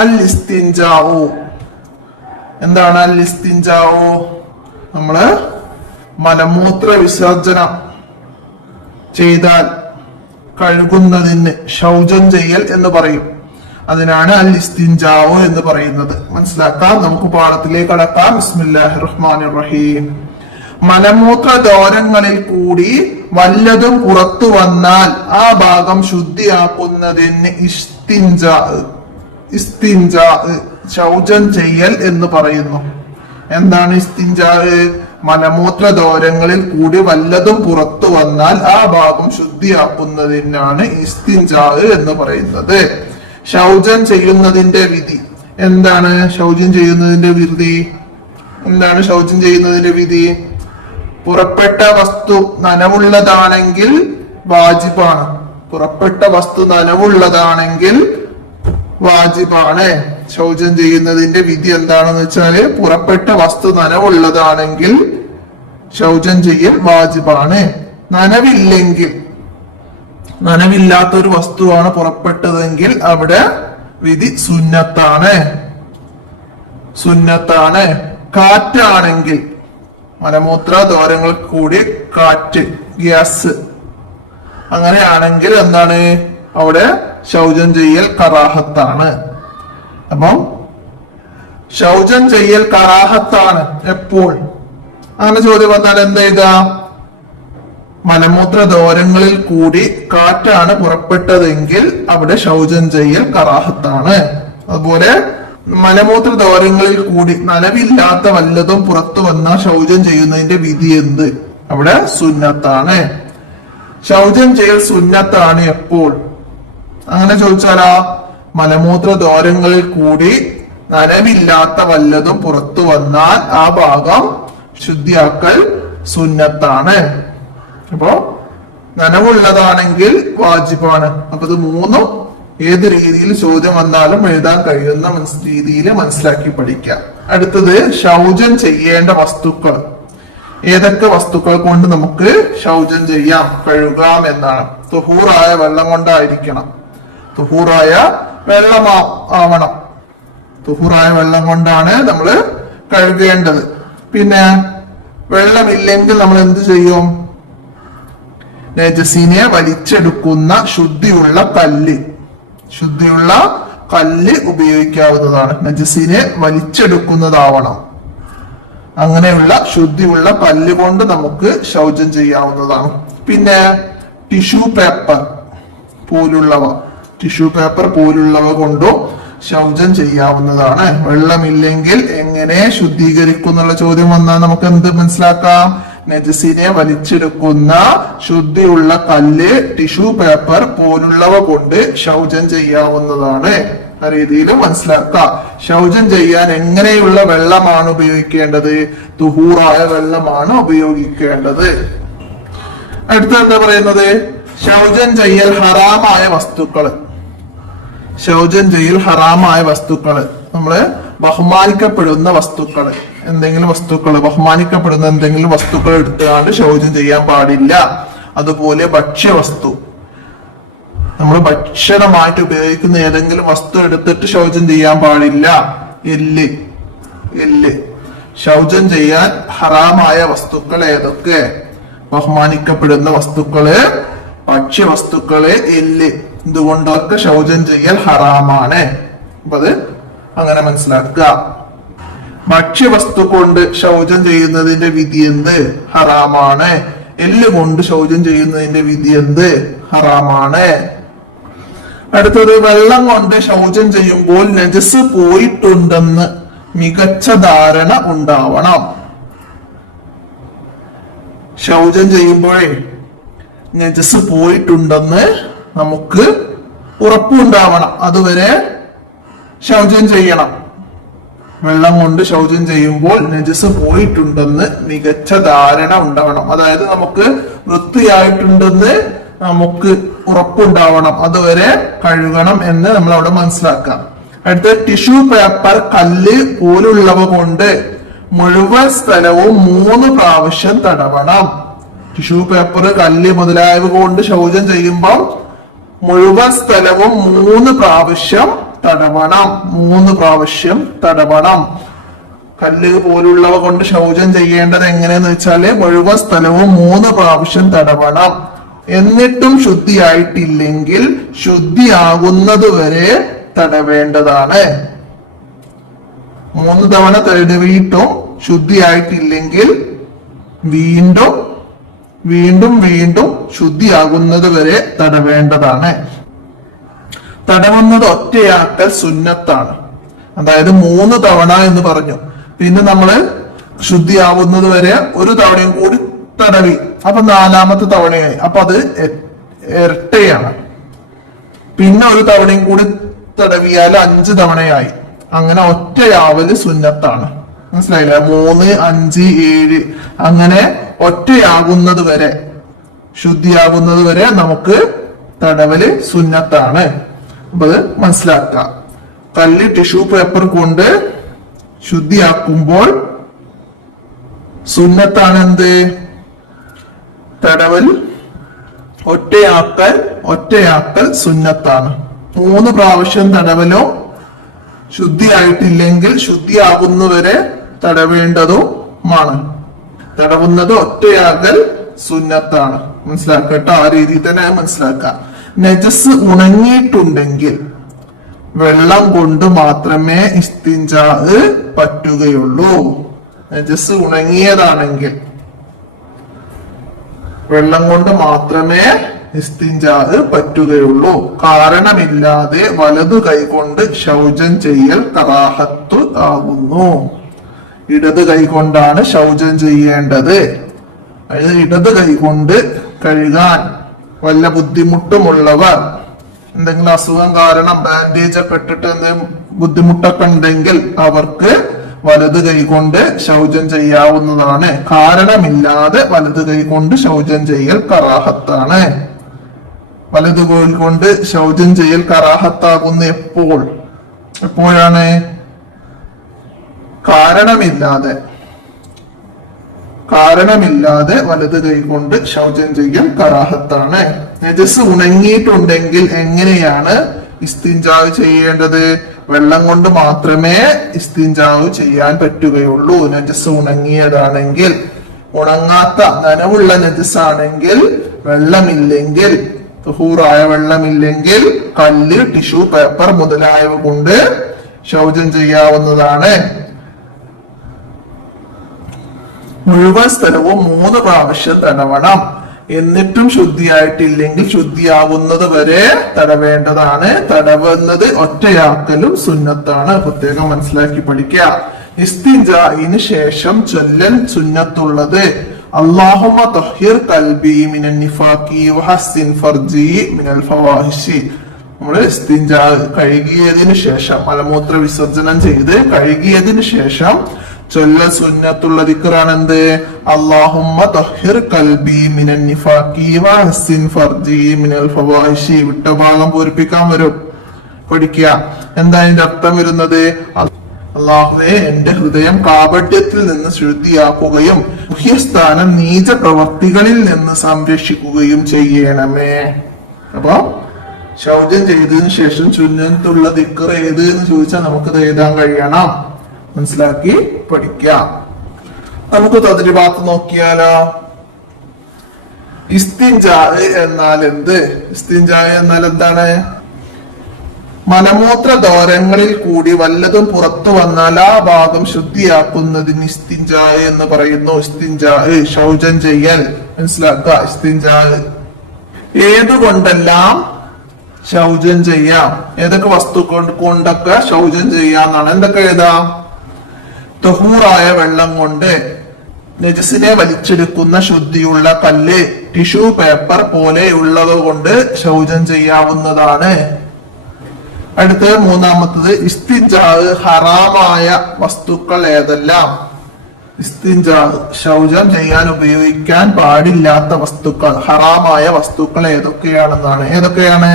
അൽ ഇസ്തിൻജാഉ. എന്താണ് അൽ ഇസ്തിൻജാഉ? നമ്മള് മലമൂത്ര വിസർജനം ചെയ്താൽ കഴുകുന്നതിന് ശൗചം ചെയ്യൽ എന്ന് പറയും. അതിനാണ് അൽ ഇസ്തിൻജാഉ എന്ന് പറയുന്നത്. മനസ്സിലാക്കാം. നമുക്ക് പാഠത്തിലേക്ക് കടക്കാം. ബിസ്മില്ലാഹിർ റഹ്മാനിർ റഹീം. മലമൂത്ര ദ്വാരങ്ങളിൽ കൂടി വല്ലതും പുറത്തു വന്നാൽ ആ ഭാഗം ശുദ്ധിയാക്കുന്നതിന് ഇസ്തിൻജാ ശൗചം ചെയ്യൽ എന്ന് പറയുന്നു. എന്താണ് ഇസ്തിൻജാ? മലമൂത്ര ദ്വാരങ്ങളിൽ കൂടി വല്ലതും പുറത്തു വന്നാൽ ആ ഭാഗം ശുദ്ധിയാക്കുന്നതിനാണ് ഇസ്തിൻജാ എന്ന് പറയുന്നത്. ശൗചം ചെയ്യുന്നതിന്റെ വിധി എന്താണ്? ശൗചം ചെയ്യുന്നതിന്റെ വിധി എന്താണ്? ശൗചം ചെയ്യുന്നതിന്റെ വിധി പുറപ്പെട്ട വസ്തു നനവുള്ളതാണെങ്കിൽ വാജിബാണ്. പുറപ്പെട്ട വസ്തു നനവുള്ളതാണെങ്കിൽ വാജിബാണ്. ശൗചം ചെയ്യുന്നതിന്റെ വിധി എന്താണെന്ന് വെച്ചാല് പുറപ്പെട്ട വസ്തു നനവുള്ളതാണെങ്കിൽ ശൗചം ചെയ്യൽ വാജിബാണ്. നനവില്ലാത്തൊരു വസ്തുവാണ് പുറപ്പെട്ടതെങ്കിൽ അവിടെ വിധി സുന്നത്താണ്. കാറ്റാണെങ്കിൽ മലമൂത്ര ദ്വാരങ്ങൾ കൂടി കാറ്റ്, ഗ്യാസ് അങ്ങനെയാണെങ്കിൽ എന്താണ്? അവിടെ ശൗചം ചെയ്യൽ കറാഹത്താണ്. അപ്പം ശൗചം ചെയ്യൽ കറാഹത്താണ് എപ്പോൾ? അങ്ങനെ ചോദ്യം വന്നാൽ എന്താ ചെയ്താ? മലമൂത്ര ദ്വാരങ്ങളിൽ കൂടി കാറ്റാണ് പുറപ്പെട്ടതെങ്കിൽ അവിടെ ശൗചം ചെയ്യൽ കറാഹത്താണ്. അതുപോലെ മലമൂത്ര ദ്വാരങ്ങളിൽ കൂടി നനവില്ലാത്ത വല്ലതും പുറത്തു വന്നാൽ ശൗചം ചെയ്യുന്നതിന്റെ വിധി എന്ത്? അവിടെ സുന്നത്താണ്. ശൗചം ചെയ്യൽ സുന്നത്താണ് എപ്പോൾ? അങ്ങനെ ചോദിച്ചാലാ മലമൂത്ര ദ്വാരങ്ങളിൽ കൂടി നനവില്ലാത്ത വല്ലതും പുറത്തു വന്നാൽ ആ ഭാഗം ശുദ്ധിയാക്കൽ സുന്നത്താണ്. അപ്പോ നനവുള്ളതാണെങ്കിൽ വാജിബാണ്. അപ്പൊ ഇത് മൂന്നും ഏത് രീതിയിൽ ചോദ്യം വന്നാലും എഴുതാൻ കഴിയുന്ന രീതിയിൽ മനസ്സിലാക്കി പഠിക്കാം. അടുത്തത് ശൗചം ചെയ്യേണ്ട വസ്തുക്കൾ. ഏതൊക്കെ വസ്തുക്കൾ കൊണ്ട് നമുക്ക് ശൗചം ചെയ്യാം, കഴുകാം എന്നാണ്. തുഹൂറായ വെള്ളം കൊണ്ടായിരിക്കണം. തുഹൂറായ വെള്ളം ആവണം. തുഹൂറായ വെള്ളം കൊണ്ടാണ് നമ്മൾ കഴുകേണ്ടത്. പിന്നെ വെള്ളമില്ലെങ്കിൽ നമ്മൾ എന്ത് ചെയ്യും? നജസിനെ വലിച്ചെടുക്കുന്ന ശുദ്ധിയുള്ള കല്ല് ഉപയോഗിക്കാവുന്നതാണ്. നജസിനെ വലിച്ചെടുക്കുന്നതാവണം. അങ്ങനെയുള്ള ശുദ്ധിയുള്ള കല്ല് കൊണ്ട് നമുക്ക് ശൗചം ചെയ്യാവുന്നതാണ്. പിന്നെ ടിഷ്യൂ പേപ്പർ പോലുള്ളവ കൊണ്ടും ശൗചം ചെയ്യാവുന്നതാണ്. വെള്ളമില്ലെങ്കിൽ എങ്ങനെ ശുദ്ധീകരിക്കുന്നുള്ള ചോദ്യം വന്നാൽ നമുക്ക് എന്ത് മനസ്സിലാക്കാം? നജസിനെ വലിച്ചെടുക്കുന്ന ശുദ്ധിയുള്ള കല്ല്, ടിഷ്യൂ പേപ്പർ പോലുള്ളവ കൊണ്ട് ശൗചം ചെയ്യാവുന്നതാണ്. ആ രീതിയിൽ മനസ്സിലാക്കാം. ശൗചം ചെയ്യാൻ എങ്ങനെയുള്ള വെള്ളമാണ് ഉപയോഗിക്കേണ്ടത്? തുഹൂറായ വെള്ളമാണ് ഉപയോഗിക്കേണ്ടത്. അടുത്ത എന്താ പറയുന്നത്? ശൗചം ചെയ്യൽ ഹറാമായ വസ്തുക്കള്. ശൗചം ചെയ്യൽ ഹറാമായ വസ്തുക്കള് നമ്മള് ബഹുമാനിക്കപ്പെടുന്ന വസ്തുക്കള്, ബഹുമാനിക്കപ്പെടുന്ന എന്തെങ്കിലും വസ്തുക്കൾ എടുത്തുകൊണ്ട് ശൗചം ചെയ്യാൻ പാടില്ല. അതുപോലെ ഭക്ഷ്യവസ്തു, നമ്മൾ ഭക്ഷണമായിട്ട് ഉപയോഗിക്കുന്ന ഏതെങ്കിലും വസ്തു എടുത്തിട്ട് ശൗചം ചെയ്യാൻ പാടില്ല. എല്ല് ശൗചം ചെയ്യാൻ ഹറാമായ വസ്തുക്കൾ ഏതൊക്കെ? ബഹുമാനിക്കപ്പെടുന്ന വസ്തുക്കള്, ഭക്ഷ്യവസ്തുക്കള്, എല്ല്. ഇതുകൊണ്ടൊക്കെ ശൗചം ചെയ്യൽ ഹറാമാണ്. അപ്പൊ അത് അങ്ങനെ മനസ്സിലാക്കുക. ഭക്ഷ്യവസ്തു കൊണ്ട് ശൗചം ചെയ്യുന്നതിന്റെ വിധി എന്ത്? ഹറാമാണ്. എല്ല് കൊണ്ട് ശൗചം ചെയ്യുന്നതിന്റെ വിധി എന്ത്? ഹറാമാണ്. അടുത്തത് വെള്ളം കൊണ്ട് ശൗചം ചെയ്യുമ്പോൾ നജസ് പോയിട്ടുണ്ടെന്ന് മികച്ച ധാരണ ഉണ്ടാവണം. ശൗചം ചെയ്യുമ്പോഴേ നജസ് പോയിട്ടുണ്ടെന്ന് നമുക്ക് ഉറപ്പുണ്ടാവണം. അതുവരെ ശൗചം ചെയ്യണം. വെള്ളം കൊണ്ട് ശൗചം ചെയ്യുമ്പോൾ നജസ് പോയിട്ടുണ്ടെന്ന് മികച്ച ധാരണ ഉണ്ടാവണം. അതായത് നമുക്ക് വൃത്തിയായിട്ടുണ്ടെന്ന് നമുക്ക് ഉറപ്പുണ്ടാവണം. അതുവരെ കഴുകണം എന്ന് നമ്മൾ അവിടെ മനസ്സിലാക്കാം. അടുത്ത ടിഷ്യൂ പേപ്പർ, കല്ല് പോലുള്ളവ കൊണ്ട് മുഴുവൻ സ്ഥലവും 3 പ്രാവശ്യം തടവണം. ടിഷ്യൂ പേപ്പർ, കല്ല് മുതലായവ കൊണ്ട് ശൗചം ചെയ്യുമ്പോൾ മുഴുവൻ സ്ഥലവും 3 പ്രാവശ്യം തടവണം. 3 പ്രാവശ്യം തടവണം. കല്ല് പോലുള്ളവ കൊണ്ട് ശൗചം ചെയ്യേണ്ടത് എങ്ങനെയെന്ന് വെച്ചാല് മുഴുവൻ സ്ഥലവും 3 പ്രാവശ്യം തടവണം. എന്നിട്ടും ശുദ്ധിയായിട്ടില്ലെങ്കിൽ ശുദ്ധിയാകുന്നത് വരെ തടവേണ്ടതാണ്. 3 തവണ തടവിയിട്ടും ശുദ്ധിയായിട്ടില്ലെങ്കിൽ വീണ്ടും വീണ്ടും വീണ്ടും ശുദ്ധിയാകുന്നത് വരെ തടവേണ്ടതാണ്. തടവുന്നത് ഒറ്റയാക്കൽ സുന്നത്താണ്. അതായത് 3 തവണ എന്ന് പറഞ്ഞു. പിന്നെ നമ്മള് ശുദ്ധിയാവുന്നത് വരെ 1 തവണയും കൂടി തടവി. അപ്പൊ 4ാമത്തെ തവണയായി. അപ്പൊ അത് ഇരട്ടയാണ്. പിന്നെ 1 തവണയും കൂടി തടവിയാൽ 5 തവണയായി. അങ്ങനെ ഒറ്റയാവല് സുന്നത്താണ്. മനസ്സിലായില്ല? 3, 5, 7 അങ്ങനെ ഒറ്റയാകുന്നത് വരെ, ശുദ്ധിയാകുന്നത് വരെ നമുക്ക് തടവല് സുന്നത്താണ്. അപ്പൊ അത് മനസ്സിലാക്കാം. കല്ല് ടിഷ്യൂ പേപ്പർ കൊണ്ട് ശുദ്ധിയാക്കുമ്പോൾ സുന്നത്താണ് എന്ത്? തടവൽ. ഒറ്റയാക്കൽ സുന്നത്താണ്. 3 പ്രാവശ്യം തടവലോ ശുദ്ധിയായിട്ടില്ലെങ്കിൽ ശുദ്ധിയാകുന്നവരെ തടവേണ്ടതുമാണ്. തടവുന്നത് ഒറ്റയാക്കൽ സുന്നത്താണ്. മനസ്സിലാക്കട്ടോ? ആ രീതിയിൽ തന്നെ മനസ്സിലാക്കാം. നജസ് ഉണങ്ങിയിട്ടുണ്ടെങ്കിൽ വെള്ളം കൊണ്ട് മാത്രമേ ഇസ്തിൻജാ പറ്റുകയുള്ളൂ. നജസ് ഉണങ്ങിയതാണെങ്കിൽ വെള്ളം കൊണ്ട് മാത്രമേ ഇസ്തിൻജാ പറ്റുകയുള്ളൂ. കാരണമില്ലാതെ വലതു കൈകൊണ്ട് ശൗചം ചെയ്യൽ കറാഹത്ത് ആകുന്നു. ഇടത് കൈകൊണ്ടാണ് ശൗചം ചെയ്യേണ്ടത്. അതായത് ഇടത് കൈകൊണ്ട് കഴുകാൻ വല്ല ബുദ്ധിമുട്ടുമുള്ളവർ, എന്തെങ്കിലും അസുഖം കാരണം ബാൻഡേജ് ഒക്കെ ഇട്ടിട്ട് എന്തെങ്കിലും ബുദ്ധിമുട്ടൊക്കെ ഉണ്ടെങ്കിൽ അവർക്ക് വലത് കൈകൊണ്ട് ശൗചം ചെയ്യാവുന്നതാണ്. കാരണമില്ലാതെ വലത് കൈകൊണ്ട് ശൗചം ചെയ്യൽ കറാഹത്താണ്. വലത് കൈകൊണ്ട് ശൗചം ചെയ്യൽ കറാഹത്താകുന്ന എപ്പോഴാണ്? കാരണമില്ലാതെ വലത് കൈകൊണ്ട് ശൗചം ചെയ്യൽ കറാഹത്താണ്. നജസ് ഉണങ്ങിയിട്ടുണ്ടെങ്കിൽ എങ്ങനെയാണ് ഇസ്തിൻജാവ് ചെയ്യേണ്ടത്? വെള്ളം കൊണ്ട് മാത്രമേ ഇസ്തിൻജാവ് ചെയ്യാൻ പറ്റുകയുള്ളൂ. നജസ് ഉണങ്ങിയതാണെങ്കിൽ. ഉണങ്ങാത്ത നനവുള്ള നജസ് ആണെങ്കിൽ, വെള്ളമില്ലെങ്കിൽ, തുഹൂറായ വെള്ളമില്ലെങ്കിൽ കല്ല്, ടിഷ്യൂ പേപ്പർ മുതലായവ കൊണ്ട് ശൗചം ചെയ്യാവുന്നതാണ്. മുഴുവൻ സ്ഥലവും 3 പ്രാവശ്യം തടവണം. എന്നിട്ടും ശുദ്ധിയായിട്ടില്ലെങ്കിൽ ശുദ്ധിയാവുന്നത് വരെ തടവേണ്ടതാണ്. തടവുന്നത് ഒറ്റയാക്കലും സുന്നത്താണ്. പ്രത്യേകം മനസ്സിലാക്കി പഠിക്കുക. ഇസ്തിൻജാഇന് ശേഷം ചൊല്ലൽ സുന്നത്തുള്ളത് അല്ലാഹുമ്മ തഹ്ഹിർ ഖൽബി മിനൻ നിഫാഖി വഹസ്സിൻ ഫർജി മിനൽ ഫവാഹിഷി. നമ്മൾ ഇസ്തിൻജാ കഴുകിയതിനു ശേഷം, മലമൂത്ര വിസർജനം ചെയ്ത് കഴുകിയതിനു ശേഷം ചൊല്ലൽ സുന്നത്തുള്ള ദിക്റാണ് എന്ത്? അല്ലാഹുമ്മ തഹ്ഹിർ ഖൽബി മിനൻ നിഫാഖി വഹസ്സിൻ ഫർജി മിനൽ ഫവാഹിഷി. വിട്ട ഭാഗം പൂരിപ്പിക്കാൻ വരും. പഠിക്കുക. എന്താ അതിന്റെ അർത്ഥം വരുന്നത്? അല്ലാഹുവേ, എന്റെ ഹൃദയം കാപട്യത്തിൽ നിന്ന് ശുദ്ധിയാക്കുകയും മുഖ്യസ്ഥാനം നീച പ്രവർത്തികളിൽ നിന്ന് സംരക്ഷിക്കുകയും ചെയ്യണമേ. അപ്പൊ ശൗചം ചെയ്തതിനു ശേഷം സുന്നത്തുള്ള ദിക്ർ ഏത് എന്ന് ചോദിച്ചാൽ നമുക്കത് എഴുതാൻ കഴിയണം. മനസ്സിലാക്കി പഠിക്കാം. നമുക്ക് അതിന്റെ ഭാഗത്ത് നോക്കിയാലോ. ഇസ്തിൻജാ എന്നാൽ എന്ത്? ഇസ്തിൻജാ എന്നാൽ എന്താണ്? മലമൂത്ര ദ്വാരങ്ങളിൽ കൂടി വല്ലതും പുറത്തു വന്നാൽ ആ ഭാഗം ശുദ്ധിയാക്കുന്നതിന് ഇസ്തിൻജാ എന്ന് പറയുന്നു. ഇസ്തിൻജാ ശൗചം ചെയ്യൽ. മനസ്സിലാക്കുക. ഇസ്തിൻജാ ഏതുകൊണ്ടെല്ലാം ശൗചം ചെയ്യാം? ഏതൊക്കെ വസ്തുക്കൾ കൊണ്ടൊക്കെ ശൗചം ചെയ്യാന്നാണ്. എന്തൊക്കെ എഴുതാം? തഹൂറായ വെള്ളം കൊണ്ട്, നജസിനെ വലിച്ചെടുക്കുന്ന ശുദ്ധിയുള്ള കല്ല്, ടിഷ്യൂ പേപ്പർ പോലെയുള്ളവ കൊണ്ട് ശൗചം ചെയ്യാവുന്നതാണ്. അടുത്ത 3ാമത്തത് ഇസ്തിൻജാ ഹറാമായ വസ്തുക്കൾ ഏതെല്ലാം? ഇസ്തിൻജാ ശൗചം ചെയ്യാൻ ഉപയോഗിക്കാൻ പാടില്ലാത്ത വസ്തുക്കൾ, ഹറാമായ വസ്തുക്കൾ ഏതൊക്കെയാണെന്നാണ്. ഏതൊക്കെയാണ്?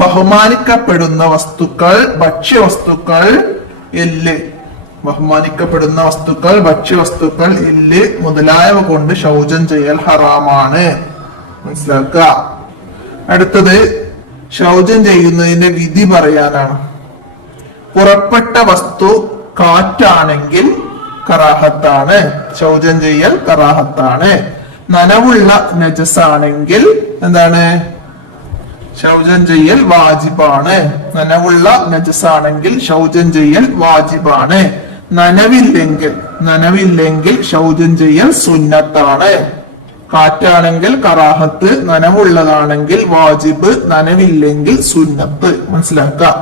ബഹുമാനിക്കപ്പെടുന്ന വസ്തുക്കൾ, ഭക്ഷ്യവസ്തുക്കൾ, എല്ല്. ബഹുമാനിക്കപ്പെടുന്ന വസ്തുക്കൾ, ഭക്ഷ്യവസ്തുക്കൾ, എല്ല് മുതലായവ കൊണ്ട് ശൗചം ചെയ്യൽ ഹറാമാണ്. മനസ്സിലാക്കുക. അടുത്തത് ശൗചം ചെയ്യുന്നതിന്റെ വിധി പറയാനാണ്. പുറപ്പെട്ട വസ്തു കാറ്റാണെങ്കിൽ കറാഹത്താണ്, ശൗചം ചെയ്യൽ കറാഹത്താണ്. നനവുള്ള നജസാണെങ്കിൽ എന്താണ്? ശൗചം ചെയ്യൽ വാജിബാണ്. നനവുള്ള നജസാണെങ്കിൽ ശൗചം ചെയ്യൽ വാജിബാണ്. നനവില്ലെങ്കിൽ ശൗചം ചെയ്യൽ സുന്നത്താണ്. കാറ്റാണെങ്കിൽ കറാഹത്ത്, നനവുള്ളതാണെങ്കിൽ വാജിബ്, നനവില്ലെങ്കിൽ സുന്നത്ത്. മനസ്സിലാക്കാം.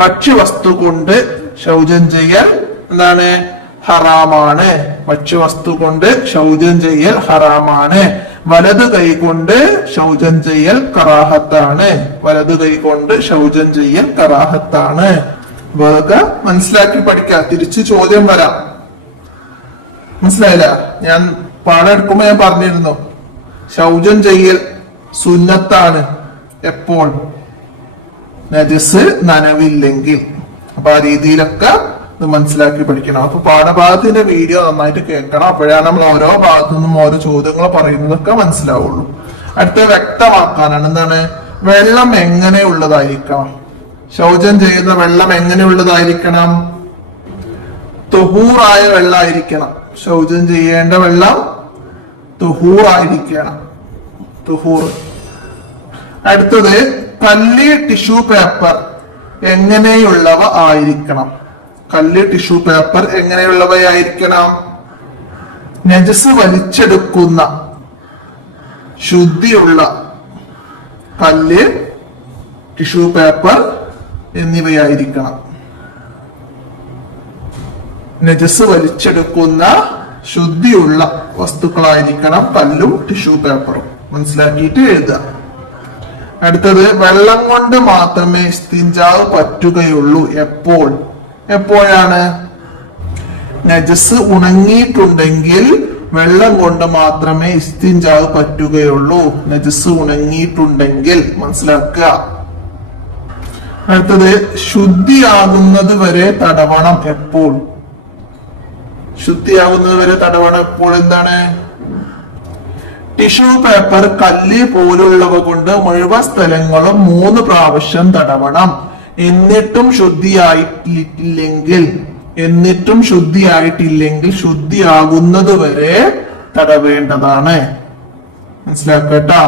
ഭക്ഷ്യവസ്തു കൊണ്ട് ശൗചം ചെയ്യൽ എന്താണ്? ഹറാമാണ്. ഭക്ഷ്യവസ്തു കൊണ്ട് ശൗചം ചെയ്യൽ ഹറാമാണ്. വലത് കൈ കൊണ്ട് ശൗചം ചെയ്യൽ കറാഹത്താണ്. വലത് കൈ കൊണ്ട് ശൗചം ചെയ്യൽ കറാഹത്താണ്. അതൊക്കെ മനസ്സിലാക്കി പഠിക്കാം. തിരിച്ചു ചോദ്യം വരാം. മനസ്സിലായില്ല? ഞാൻ പാഠം എടുക്കുമ്പോ ഞാൻ പറഞ്ഞിരുന്നു ശൗചം ചെയ്യൽ സുന്നത്താണ് എപ്പോൾ? നജസ് നനവില്ലെങ്കിൽ. അപ്പൊ ആ രീതിയിലൊക്കെ ഇത് മനസ്സിലാക്കി പഠിക്കണം. അപ്പൊ പാഠഭാഗത്തിന്റെ വീഡിയോ നന്നായിട്ട് കേൾക്കണം. അപ്പോഴാണ് നമ്മൾ ഓരോ ഭാഗത്തു നിന്നും ഓരോ ചോദ്യങ്ങൾ പറയുന്നതൊക്കെ മനസ്സിലാവുള്ളൂ. അടുത്ത വ്യക്തമാക്കാനാണ്. എന്താണ്? വെള്ളം എങ്ങനെയുള്ളതായിരിക്കണം? ശൗചം ചെയ്യുന്ന വെള്ളം എങ്ങനെയുള്ളതായിരിക്കണം? തുഹൂറായ വെള്ളമായിരിക്കണം. ശൗചം ചെയ്യേണ്ട വെള്ളം തുഹൂറായിരിക്കണം. തുഹൂർ. അടുത്തത് കല്ല് ടിഷ്യൂ പേപ്പർ എങ്ങനെയുള്ളവ ആയിരിക്കണം? കല്ല് ടിഷ്യൂ പേപ്പർ എങ്ങനെയുള്ളവയായിരിക്കണം? നജസ് വലിച്ചെടുക്കുന്ന ശുദ്ധിയുള്ള കല്ല്, ടിഷ്യൂ പേപ്പർ എന്നിവയായിരിക്കണം. നജസ് വലിച്ചെടുക്കുന്ന ശുദ്ധിയുള്ള വസ്തുക്കളായിരിക്കണം കല്ലും ടിഷ്യൂ പേപ്പറും. മനസ്സിലാക്കിയിട്ട് എഴുതുക. അടുത്തത് വെള്ളം കൊണ്ട് മാത്രമേ ഇസ്തിൻജാവ് പറ്റുകയുള്ളൂ എപ്പോൾ? എപ്പോഴാണ്? നജസ് ഉണങ്ങിയിട്ടുണ്ടെങ്കിൽ വെള്ളം കൊണ്ട് മാത്രമേ ഇസ്തിൻജാവ് പറ്റുകയുള്ളൂ. നജസ് ഉണങ്ങിയിട്ടുണ്ടെങ്കിൽ. മനസ്സിലാക്കുക. അടുത്തത് ശുദ്ധിയാകുന്നത് വരെ തടവണം എപ്പോൾ? ശുദ്ധിയാകുന്നത് വരെ തടവണം എപ്പോൾ? എന്താണ്? ടിഷ്യൂ പേപ്പർ, കല്ല് പോലുള്ളവ കൊണ്ട് മുഴുവൻ സ്ഥലങ്ങളും 3 പ്രാവശ്യം തടവണം. എന്നിട്ടും ശുദ്ധിയായിട്ടില്ലെങ്കിൽ ശുദ്ധിയാകുന്നത് വരെ തടവേണ്ടതാണ്. മനസ്സിലാക്കട്ടോ.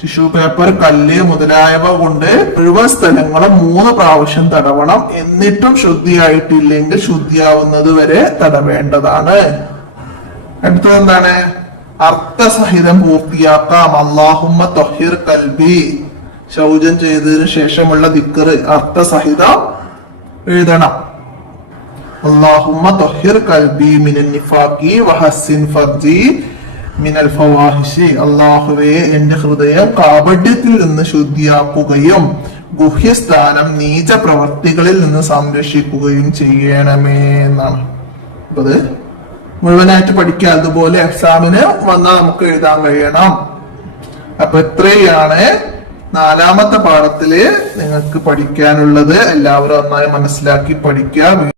ടിഷ്യൂ പേപ്പർ, കല്ല് മുതലായവ കൊണ്ട് മുഴുവൻ സ്ഥലങ്ങളും 3 പ്രാവശ്യം തടവണം. എന്നിട്ടും ശുദ്ധിയായിട്ടില്ലെങ്കിൽ ശുദ്ധിയാവുന്നത് വരെ തടവേണ്ടതാണ്. അടുത്തത് എന്താണ്? അർത്ഥസഹിതം പൂർത്തിയാക്കാം. അല്ലാഹുമ്മ ത്വഹിർ ഖൽബി. ശൗചം ചെയ്തതിനു ശേഷമുള്ള ദിക്ർ അർത്ഥസഹിതം എഴുതണം. അല്ലാഹുമ്മ ത്വഹിർ ഖൽബി മിനൻ നിഫാഖി വഹസ്സിൻ ഫർജി മിനൽ ഫവാഹിഷി. അല്ലാഹുവേ, എന്റെ ഹൃദയം കാപട്യത്തിൽ നിന്ന് ശുദ്ധിയാക്കുകയും ഗുഹ്യസ്ഥാനം നീച പ്രവർത്തികളിൽ നിന്ന് സംരക്ഷിക്കുകയും ചെയ്യണമേ എന്നാണ്. അപ്പൊ അത് മുഴുവനായിട്ട് പഠിക്കുക. അതുപോലെ എക്സാമിന് വന്നാൽ നമുക്ക് എഴുതാൻ കഴിയണം. അപ്പൊ ഇത്രയാണ് 4ാമത്തെ പാഠത്തില് നിങ്ങൾക്ക് പഠിക്കാനുള്ളത്. എല്ലാവരും നന്നായി മനസ്സിലാക്കി പഠിക്കുക.